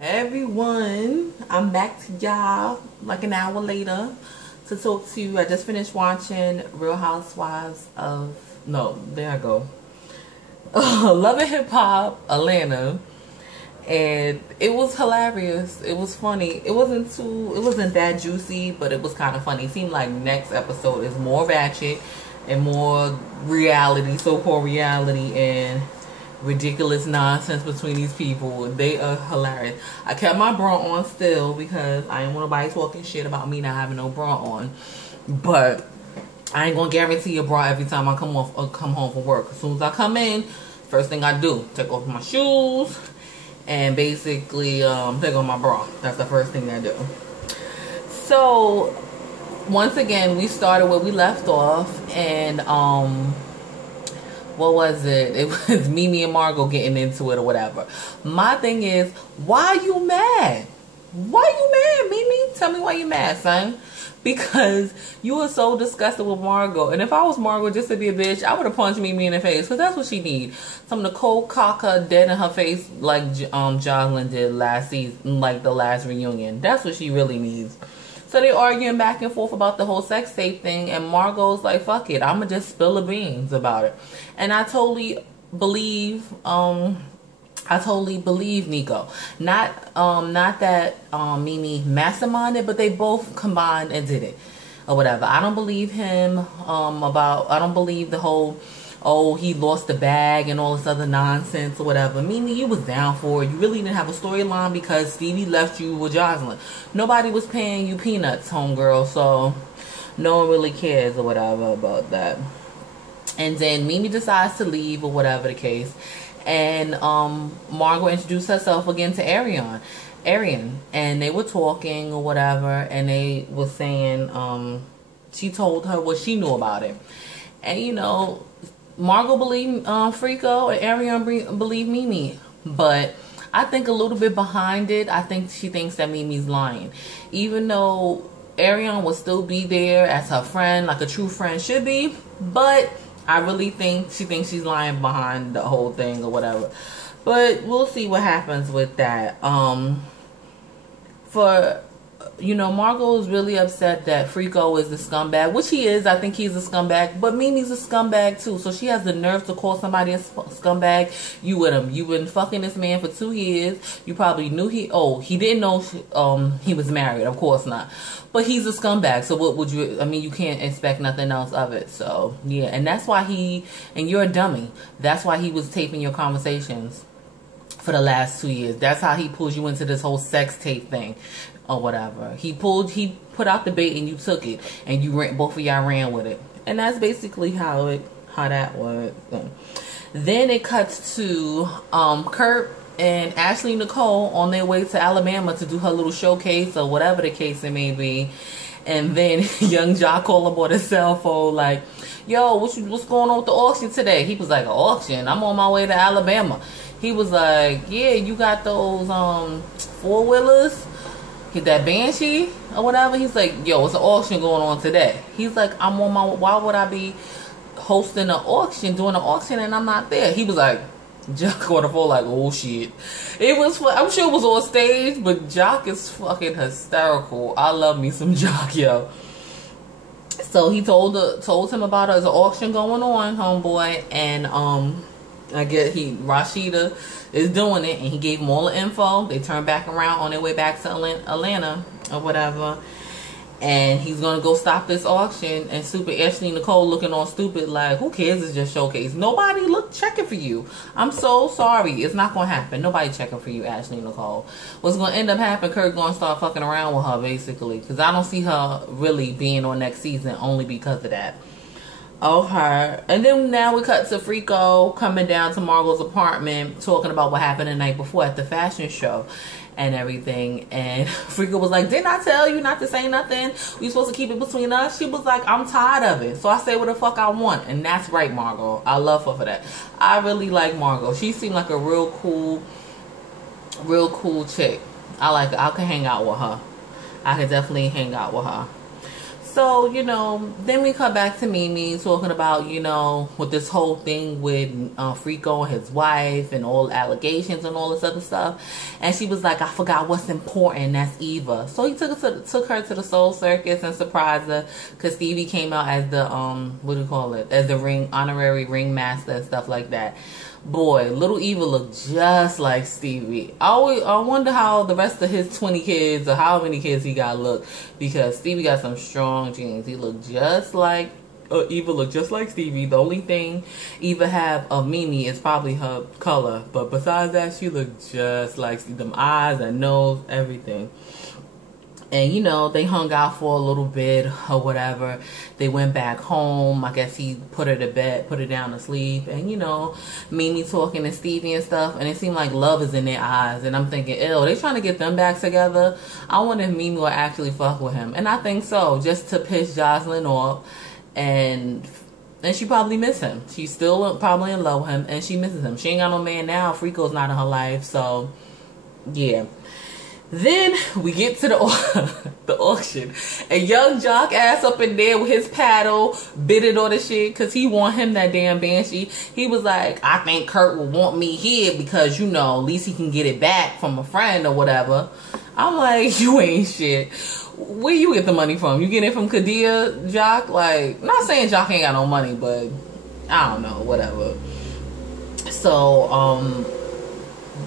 Hey everyone, I'm back to y'all like an hour later to talk to you. I just finished watching Real Housewives of, no, there I go. Love and Hip Hop Atlanta. And it was hilarious. It was funny. It wasn't that juicy, but it was kind of funny. It seemed like next episode is more ratchet and more reality, so-called reality, and ridiculous nonsense between these people. They are hilarious. I kept my bra on still because I ain't want nobody talking shit about me not having no bra on. But I ain't gonna guarantee a bra every time I come home from work. As soon as I come in, first thing I do, take off my shoes and basically take off my bra. That's the first thing I do. So once again, we started where we left off, and what was it? It was Mimi and Margo getting into it or whatever. My thing is, why you mad? Why you mad, Mimi? Tell me why you mad, son. Because you were so disgusted with Margo. And if I was Margo, just to be a bitch, I would have punched Mimi in the face. Because that's what she need. Some Nicole caca dead in her face like Jocelyn did last season, like the last reunion. That's what she really needs. So they arguing back and forth about the whole sex tape thing, and Margo's like, fuck it, I'ma just spill the beans about it. And I totally believe Nico. Not that Mimi masterminded, but they both combined and did it. Or whatever. I don't believe him I don't believe the whole, oh, he lost the bag and all this other nonsense or whatever. Mimi, you was down for it. You really didn't have a storyline because Stevie left you with Jocelyn. Nobody was paying you peanuts, homegirl, so no one really cares or whatever about that. And then Mimi decides to leave or whatever the case. And Margo introduced herself again to Aryan. And they were talking or whatever, and they were saying she told her what she knew about it. And you know, Margo believed Freako and Aryan believed Mimi. But I think a little bit behind it, I think she thinks that Mimi's lying. Even though Aryan will still be there as her friend, like a true friend should be. But I really think she thinks she's lying behind the whole thing or whatever. But we'll see what happens with that. Margo is really upset that Freako is the scumbag, which he is. I think he's a scumbag, but Mimi's a scumbag too. So she has the nerve to call somebody a scumbag. You with him? You've been fucking this man for 2 years. You probably knew he didn't know he was married. Of course not. But he's a scumbag. So what would you? I mean, you can't expect nothing else of it. So yeah, and that's why and you're a dummy. That's why he was taping your conversations for the last 2 years. That's how he pulls you into this whole sex tape thing or whatever. He put out the bait and you took it, and both of y'all ran with it. And that's basically how that was. Then it cuts to Kurt and Ashley Nicole on their way to Alabama to do her little showcase or whatever the case it may be. And then young Jock called aboard his cell phone like, yo, what's going on with the auction today? He was like, an auction? I'm on my way to Alabama. He was like, yeah, you got those four-wheelers? Get that Banshee or whatever. He's like, yo, it's an auction going on today. He's like, why would I be hosting an auction, doing an auction, and I'm not there? He was like, Jock on the phone like, oh shit. I'm sure it was on stage, but Jock is fucking hysterical. I love me some Jock, yo. So he told him about there's an auction going on, homeboy, and I guess Rashida is doing it, and he gave him all the info. They turned back around on their way back to Atlanta or whatever, and he's gonna go stop this auction. And super Ashley Nicole looking all stupid like, who cares? It's just showcase. Nobody checking for you. I'm so sorry. It's not gonna happen. Nobody checking for you, Ashley Nicole. What's gonna end up happening? Kurt gonna start fucking around with her basically, because I don't see her really being on next season only because of that. Okay. And then now we cut to Freako coming down to Margo's apartment talking about what happened the night before at the fashion show and everything. And Freako was like, didn't I tell you not to say nothing? We supposed to keep it between us? She was like, I'm tired of it, so I say what the fuck I want. And that's right, Margo. I love her for that. I really like Margo. She seemed like a real cool chick. I like her. I could hang out with her. I could definitely hang out with her. So, you know, then we come back to Mimi talking about, you know, with this whole thing with Freako and his wife and all allegations and all this other stuff. And she was like, I forgot what's important. That's Eva. So he took her to the Soul Circus and surprised her because Stevie came out as the, what do you call it? As the honorary ringmaster and stuff like that. Boy, little Eva looked just like Stevie. I wonder how the rest of his 20 kids or how many kids he got look, because Stevie got some strong genes. He looked just like Eva looked just like Stevie. The only thing Eva have of Mimi is probably her color, but besides that, she looked just like them eyes and nose, everything. And, you know, they hung out for a little bit or whatever. They went back home. I guess he put her to bed, put her down to sleep. And, you know, Mimi talking to Stevie and stuff. And it seemed like love is in their eyes. And I'm thinking, ew, they trying to get them back together. I wonder if Mimi will actually fuck with him. And I think so, just to piss Jocelyn off. And she probably miss him. She's still probably in love with him. And she misses him. She ain't got no man now. Freako's not in her life. So, yeah. Then we get to the auction, and young Jock ass up in there with his paddle, bidding on the shit, cause he want him that damn banshee. He was like, I think Kurt will want me here because, you know, at least he can get it back from a friend or whatever. I'm like, you ain't shit. Where you get the money from? You get it from Kadia, Jock? Like, not saying Jock ain't got no money, but I don't know, whatever. So,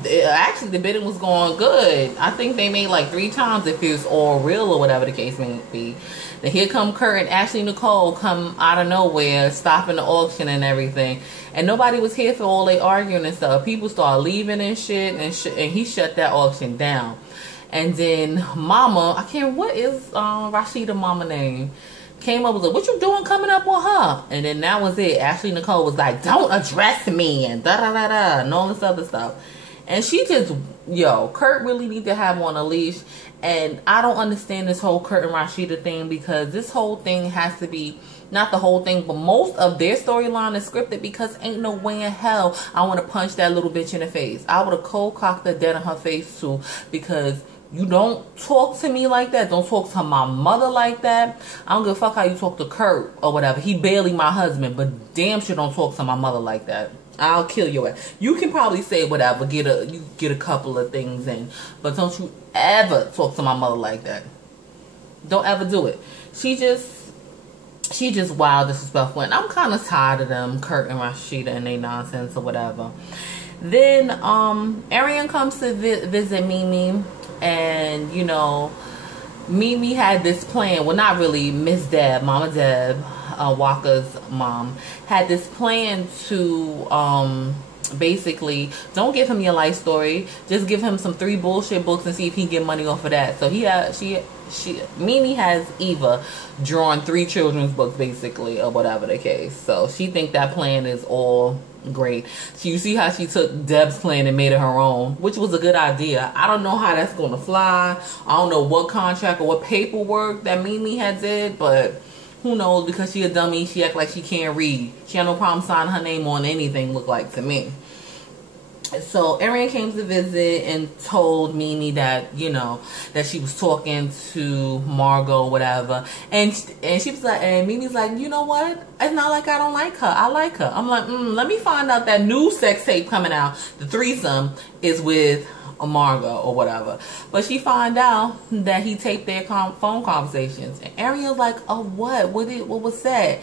actually the bidding was going good. I think they made like 3 times if it was all real or whatever the case may be. Then here come Kurt and Ashley Nicole come out of nowhere, stopping the auction and everything. And nobody was here for all they arguing and stuff. People started leaving and shit, and he shut that auction down. And then Mama, I can't, what is Rashida Mama name? Came up with like, what you doing coming up with her? And then that was it. Ashley Nicole was like, don't address me and da-da-da-da and all this other stuff. And she just, yo, Kurt really need to have on a leash. And I don't understand this whole Kurt and Rashida thing, because this whole thing has to be, not the whole thing, but most of their storyline is scripted, because ain't no way in hell I want to punch that little bitch in the face. I would have cold cocked her dead in her face too, because you don't talk to me like that. Don't talk to my mother like that. I don't give a fuck how you talk to Kurt or whatever. He barely my husband, but damn sure don't talk to my mother like that. I'll kill your ass. You can probably say whatever, get a couple of things in, but don't you ever talk to my mother like that. Don't ever do it. She just wild, disrespectful, and I'm kind of tired of them, Kurt and Rashida, and they nonsense or whatever. Then Aryan comes to visit Mimi, and you know, Mimi had this plan. Well, not really. Miss Deb, Mama Deb, Walker's mom, had this plan to basically, don't give him your life story, just give him some 3 bullshit books and see if he can get money off of that. So Mimi has Eva drawn 3 children's books basically, or whatever the case. So she think that plan is all great. You see how she took Deb's plan and made it her own, which was a good idea. I don't know how that's gonna fly. I don't know what contract or what paperwork that Mimi had did, but who knows, because she a dummy, she act like she can't read. She had no problem signing her name on anything, look like to me. So Aryan came to visit and told Mimi that, you know, that she was talking to Margo, whatever. And she was like, and Mimi's like, you know what? It's not like I don't like her. I like her. I'm like, let me find out that new sex tape coming out. The threesome is with Margo or whatever. But she find out that he taped their phone conversations. And Aryan's like, oh, what? What was said?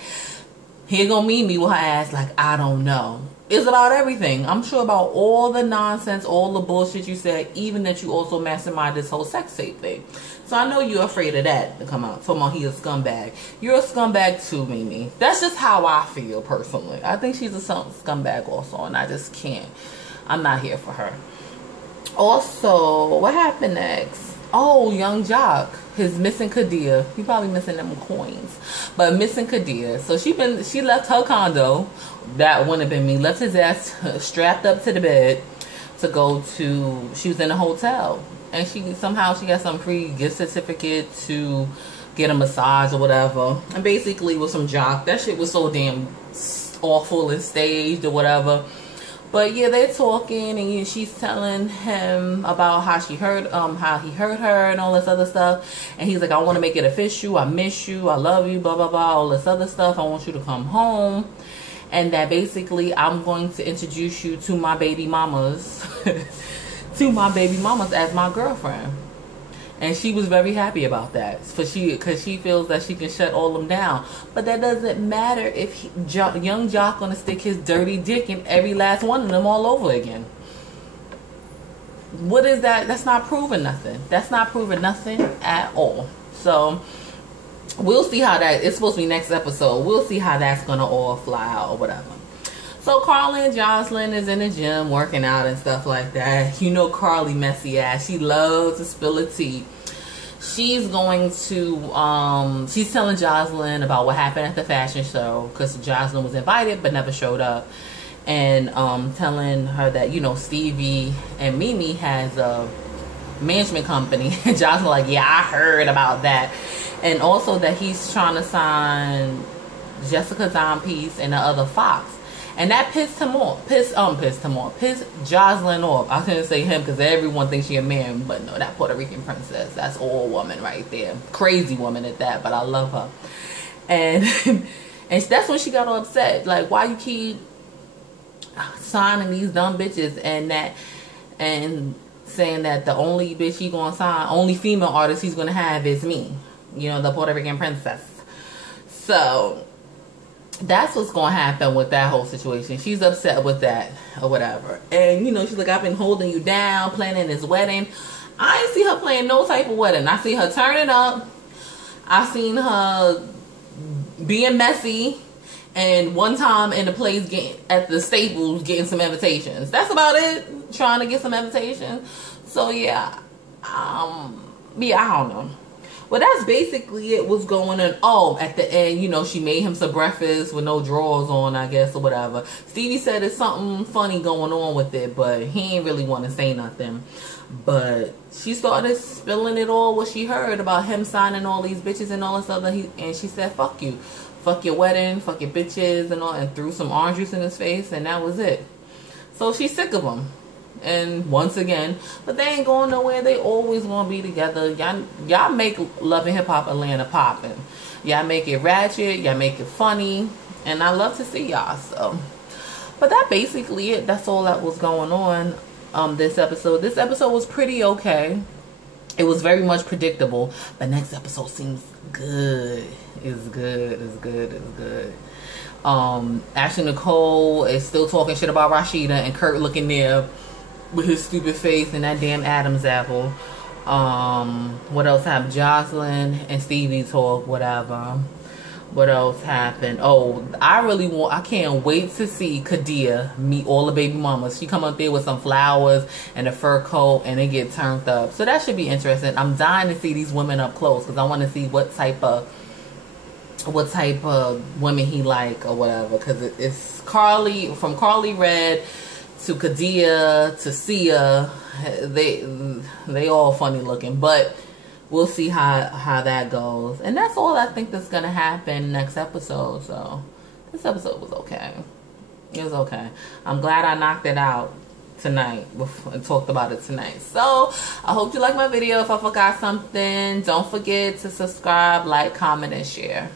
Here go Mimi with her ass like, I don't know. It's about everything. I'm sure about all the nonsense, all the bullshit you said, even that you also masterminded this whole sex tape thing. So I know you're afraid of that to come out. Talking about he's a scumbag. You're a scumbag too, Mimi. That's just how I feel personally. I think she's a scumbag also, and I just can't. I'm not here for her. Also, what happened next? Oh, young Jock, his missing Kadia. He probably missing them coins, but missing Kadia. So she left her condo. That wouldn't have been me. Left his ass strapped up to the bed to go to. She was in a hotel, and she got some free gift certificate to get a massage or whatever. And basically with some Jock. That shit was so damn awful and staged or whatever. But yeah, they're talking, and she's telling him about how he hurt her and all this other stuff. And he's like, I want to make it official. I miss you. I love you. Blah blah blah. All this other stuff. I want you to come home, and that basically I'm going to introduce you to my baby mamas, to my baby mamas as my girlfriend. And she was very happy about that, because she feels that she can shut all them down. But that doesn't matter if young Jock gonna stick his dirty dick in every last one of them all over again. What is that? That's not proving nothing. That's not proving nothing at all. So we'll see how that. It's supposed to be next episode. We'll see how that's gonna all fly out or whatever. So Carly and Jocelyn is in the gym working out and stuff like that. You know Carly messy ass. She loves to spill a tea. She's going to, she's telling Jocelyn about what happened at the fashion show, because Jocelyn was invited but never showed up. And telling her that, you know, Stevie and Mimi has a management company. And Jocelyn like, yeah, I heard about that. And also that he's trying to sign Jessica Timepiece and the other Fox. And that pissed Jocelyn off. I couldn't say him because everyone thinks she a man, but no, that Puerto Rican princess, that's all woman right there. Crazy woman at that, but I love her. And and that's when she got all upset. Like, why you keep signing these dumb bitches, and saying that the only bitch he gonna sign, only female artist he's gonna have is me. You know, the Puerto Rican princess. So that's what's going to happen with that whole situation. She's upset with that or whatever. And, you know, she's like, I've been holding you down, planning this wedding. I ain't see her playing no type of wedding. I see her turning up. I seen her being messy. And one time in the place at the Staples getting some invitations. That's about it. Trying to get some invitations. So, yeah. I don't know. Well, that's basically it. What's going on. Oh, at the end, you know, she made him some breakfast with no drawers on, I guess, or whatever. Stevie said there's something funny going on with it, but he ain't really want to say nothing. But she started spilling it all, what she heard about him signing all these bitches and all this other. And she said, fuck you. Fuck your wedding, fuck your bitches and all, and threw some orange juice in his face, and that was it. So she's sick of him. And once again, but they ain't going nowhere. They always gonna be together. Y'all make Love and Hip Hop Atlanta popping. Y'all make it ratchet. Y'all make it funny, and I love to see y'all. So, but that basically it. That's all that was going on. This episode. This episode was pretty okay. It was very much predictable. But next episode seems good. It's good. It's good. It's good. Ashley Nicole is still talking shit about Rashida, and Kurt looking there with his stupid face and that damn Adam's apple. What else happened? Jocelyn and Stevie talk, whatever. What else happened? Oh, I can't wait to see Kadia meet all the baby mamas. She come up there with some flowers and a fur coat, and they get turned up. So that should be interesting. I'm dying to see these women up close, because I want to see what type of women he like or whatever. Because it's Carly, from Carly Red to Kadia to Sia, they all funny looking, but we'll see how that goes. And that's all I think that's gonna happen next episode. So this episode was okay. It was okay. I'm glad I knocked it out tonight and talked about it tonight. So I hope you like my video. If I forgot something, don't forget to subscribe, like, comment, and share.